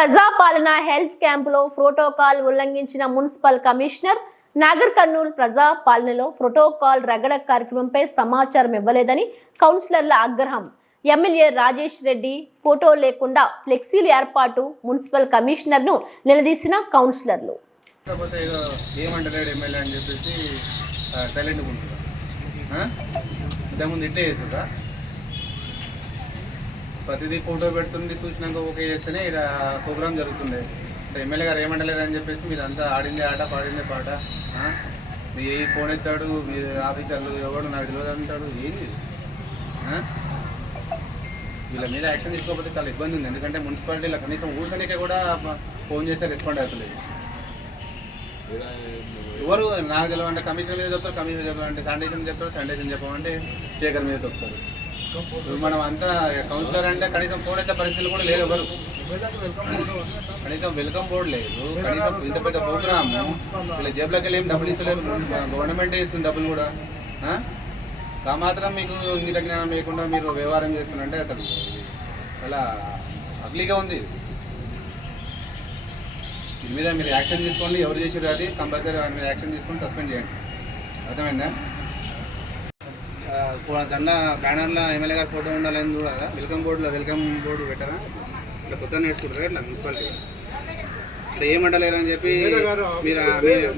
ప్రజాపాలన health క్యాంపులో protocol ఉల్లంఘించిన municipal commissioner Nagar Kurnool ప్రజా పాలనలో ప్రోటోకాల్ రగడ కార్యక్రమంపై సమాచారం ఇవ్వలేదని కౌన్సిలర్ల ఆగ్రహం. ఎమ్మెల్యే రాజేష్ రెడ్డి ఫోటో లేకుండా ఫ్లెక్సీలు ఏర్పాటు మున్సిపల్ కమిషనర్ను నిలదీసిన కౌన్సిలర్లు. ఏమంటలేడు ఎమ్మెల్యే అని చెప్పేసి సైలెంట్గా ఉంటుందా? ఇంతకుముందు ఇట్లే చేస్తుందా? ప్రతిదీ ఫోటో పెడుతుంది చూసినాక ఓకే చేస్తేనే ఇక్కడ ప్రోగ్రామ్ జరుగుతుండే. అంటే ఎమ్మెల్యే గారు ఏమంటలేరు అని చెప్పేసి మీరు అంతా ఆడిందే ఆట పాడిందే పాట. మీ ఏ ఫోన్ ఎత్తాడు మీ ఆఫీసర్లు ఎవడు నాకు తెలియదు అంటాడు ఏంది వీళ్ళ మీద యాక్షన్ తీసుకోకపోతే చాలా ఇబ్బంది ఉంది. ఎందుకంటే మున్సిపాలిటీలో కనీసం ఊరికనికే కూడా ఫోన్ చేస్తే రెస్పాండ్ అవుతలేదు. ఎవరు నాకు తెలియదు కమిషన్ మీద చెప్తారు కమిషన్ చెప్పాలంటే శానిటేషన్ చెప్తారు శానిటేషన్ చెప్పమంటే శేఖర్ మీద చెప్తారు. ఇప్పుడు మనం అంతా కౌన్సిలర్ అంటే కనీసం ఫోన్ అయితే పరిస్థితులు కూడా లేదు ఎవరు. కనీసం వెల్కమ్ బోర్డు లేదు. కనీసం ఇంత పెద్ద ప్రోగ్రాము వీళ్ళ జేబులోకి వెళ్ళి ఏం డబ్బులు ఇస్తలేరు. గవర్నమెంట్ ఇస్తుంది డబ్బులు కూడా. ఆ? మాత్రం మీకు ఇంగిత జ్ఞానం లేకుండా మీరు వ్యవహారం చేస్తున్నారంటే అసలు అలా అగ్లీగా ఉంది. దీని మీద మీరు యాక్షన్ తీసుకోండి. ఎవరు చేసారు అది? కంపల్సరీ వారి మీద యాక్షన్ తీసుకొని సస్పెండ్ చేయండి. అర్థమైందా? దాంట్లో బ్యానర్లో ఎమ్మెల్యే గారి ఫోటో ఉండాలని చూడాలా? వెల్కమ్ బోర్డులో వెల్కమ్ బోర్డు పెట్టారా? ఇట్లా కొత్త నేర్చుకుంటారా? ఇట్లా మున్సిపాలిటీ? ఇట్లా ఏమంటలేరు అని చెప్పి మీరు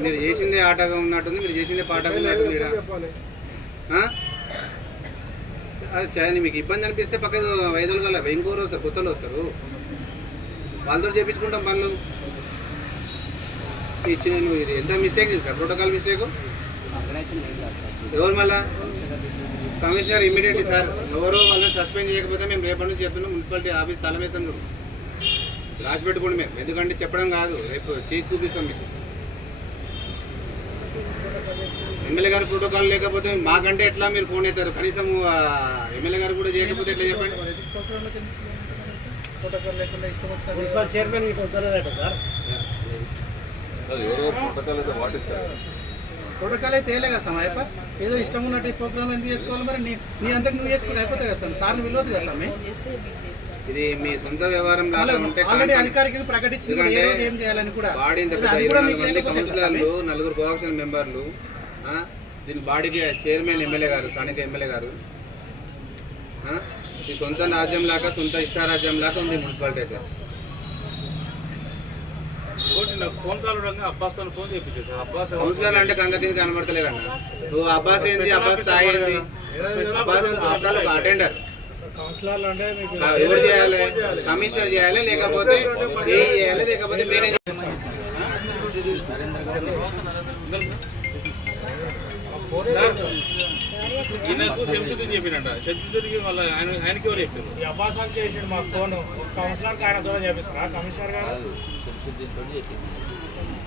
మీరు- చేసిందే ఆటగా ఉన్నట్టుంది మీరు చేసిందే పాటగా ఉన్నట్టుంది? అది చేయండి మీకు ఇబ్బంది అనిపిస్తే పక్కన వైద్యులు గల వెంకూరు వస్తారు కొత్తలు వస్తారు. వాళ్ళతో చేపించుకుంటాం పనులు. ఇచ్చిన నువ్వు ఇది ఎంత మిస్టేక్ తెలుసా? ప్రోటోకాల్ మిస్టేక్ ఎవరు మళ్ళా? కమిషనర్ ఇమీడియట్లీ సార్ ఎవరో వాళ్ళని సస్పెండ్ చేయకపోతే మేము రేపటి నుంచి చెప్తున్నాం మున్సిపాలిటీ ఆఫీస్ తలమేసాం రాసి పెట్టుకోండి మేము. ఎందుకంటే చెప్పడం కాదు రేపు చేసి చూపిస్తాం మీకు. ఎమ్మెల్యే గారి ప్రోటోకాల్ లేకపోతే మాకంటే ఎట్లా మీరు ఫోన్ అవుతారు కనీసం ఎమ్మెల్యే గారు కూడా చేయకపోతే ఎట్లా చెప్పండి? మున్సిపల్ చైర్మన్ మీకు సార్. ఎవరో ప్రోటోకాల్ అయితే పాటిస్తారు ప్రోటోకాల్ అయితే వేయలే కదా సార్ అయిపో ఏదో ఇష్టం ఉన్నట్టు ఈ ప్రోగ్రామ్ ఎందుకు చేసుకోవాలి మరి? నీ నీ అంతకు నువ్వు చేసుకుని అయిపోతుంది కదా సార్ సార్ని విలువదు కదా సార్ ఇది మీ సొంత వ్యవహారం ఆల్రెడీ అధికారికంగా ప్రకటించింది ఏ చేయాలని కూడా. కౌన్సిలర్లు నలుగురు కోఆప్షన్ మెంబర్లు దీని బాడీకి చైర్మన్ ఎమ్మెల్యే గారు స్థానిక ఎమ్మెల్యే గారు ఈ సొంత రాజ్యం లాగా సొంత ఇష్టారాజ్యం లాగా ఉంది మున్సిపాలిటీ అయితే. ఇంకోటి నాకు ఫోన్ కాల్ ఉండగా అబ్బాస్ తను ఫోన్ చేయించారు సార్. అబ్బాస్ ఎవరు? కౌన్సిలర్ అంటే కంద కింద కనబడతలేరు అన్న నువ్వు అబ్బాస్ ఏంది? అబ్బాస్ స్థాయి ఏంది? అబ్బాస్ అబ్బాస్ ఒక అటెండర్. ఎవరు చేయాలి? కమిషనర్ చేయాలి? లేకపోతే ఏ చేయాలి? లేకపోతే మేనేజర్ ఈయనకు శంసుద్దీన్ చెప్పినట్ట శంసుద్దీన్కి వాళ్ళ ఆయన ఆయనకి ఎవరు చెప్పారు ఈ అబ్బాసాలు చేసిండు మా ఫోన్. కౌన్సిలర్ ఆయన ద్వారా చేపిస్తారా కమిషనర్ గారు?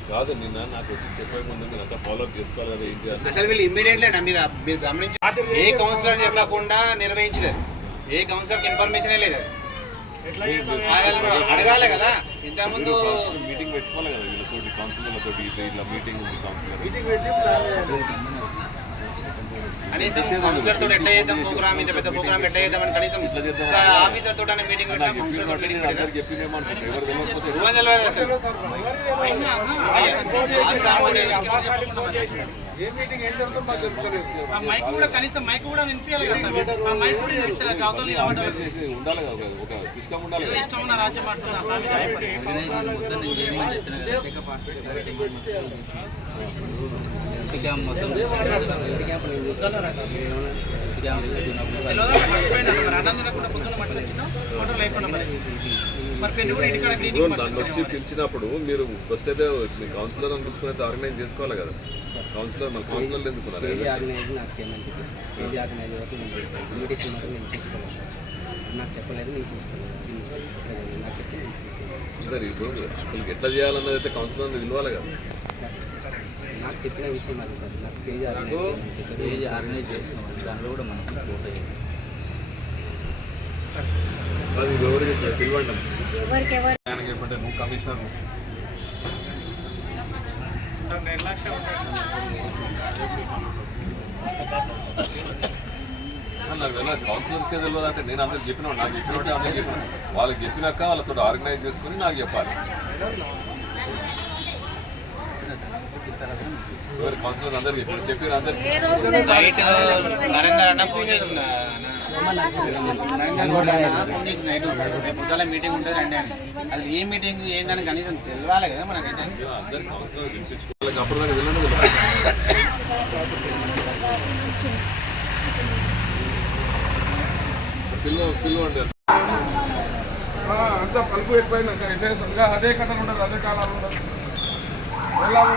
కాదు నిన్న నాకు వచ్చి చెప్పే ముందు మీరు అంతా ఫాలో అప్ చేసుకోవాలి ఏంటి అసలు వీళ్ళు ఇమ్మీడియట్లీ మీరు మీరు గమనించి ఏ కౌన్సిలర్ చెప్పకుండా నిర్వహించలేదు ఏ కౌన్సిలర్కి ఇన్ఫర్మేషనే లేదు. అడగాలి కదా. ఇంతకుముందు మీటింగ్ పెట్టుకోవాలి కదా కౌన్సిలర్లతో ఇట్లా మీటింగ్ ఉంది కౌన్సిలర్. కనీసం కౌన్సిలర్ తోటి ఎట్లా చేద్దాం ప్రోగ్రామ్ ఇంత పెద్ద ప్రోగ్రామ్ ఎట్లా చేద్దాం అని కనీసం ఆఫీసర్ తోటి మీటింగ్ పెట్టినా కౌన్సిలర్ తోటి మీటింగ్ పెట్టినా ఎవరు ఆ మైక్ కూడా కనీసం మైక్ కూడా వినిపించాలి కదా సార్. ఆ మైక్ కూడా వినిపిస్తారు అవతల నిలబడ్డారు. చేసి ఉండాలి కదా ఒక- ఒక సిస్టమ్ ఉండాలి ఏదో కదా. ఇష్టం ఉన్న రాజ్యం అంటున్నా స్వామి అన్నం తినకుండా పొద్దున్న మరి. నన్ను వచ్చి పిలిచినప్పుడు మీరు ఫస్ట్ అయితే మీ కౌన్సిలర్ అని పిలుచుకుని అయితే ఆర్గనైజ్ చేసుకోవాలి కదా. కౌన్సిలర్ మన కౌన్సిలర్లు ఎందుకున్నారు నాకు చెప్పలేదు నేను తీసుకోలేదు. సరే ఇప్పుడు అసలు ఎట్లా చేయాలన్నది అయితే కౌన్సిలర్ పిలవాలి కదా. నాకు చెప్పిన విషయం అది సార్. నాకు కేజీ ఆర్గనైజ్ కేజీ ఆర్గనైజ్ చేసిన దానిలో కూడా మనం సపోర్ట్ అయ్యింది నువ్వు కమిషనర్. కౌన్సిలర్స్కే తెలియదు అంటే నేను అందరికి చెప్పిన నాకు చెప్పినట్టే అందరికి చెప్పిన. వాళ్ళకి చెప్పినాక వాళ్ళతో ఆర్గనైజ్ చేసుకుని నాకు చెప్పాలి ఎవరు కౌన్సిలర్ అందరికి చెప్పిన చెప్పిన అందరికి నైట్ నరేందర్ అన్న ఫోన్ చేసిన నైట్ రేపు మీటింగ్ ఉంటుంది రండి అని. అది ఏ మీటింగ్ ఏందని కనీసం తెలియాలి కదా మనకైతే. అందరికి కౌన్సిలర్ పిలిపించుకోవాలి అప్పుడు దాకా వెళ్ళండి తెలియదు. పిల్ల పిల్లవాడు అంతా. పలుపు ఎక్కువైంది అదే కట్టలు ఉండదు అదే కాలాలు ఉండదు. lâu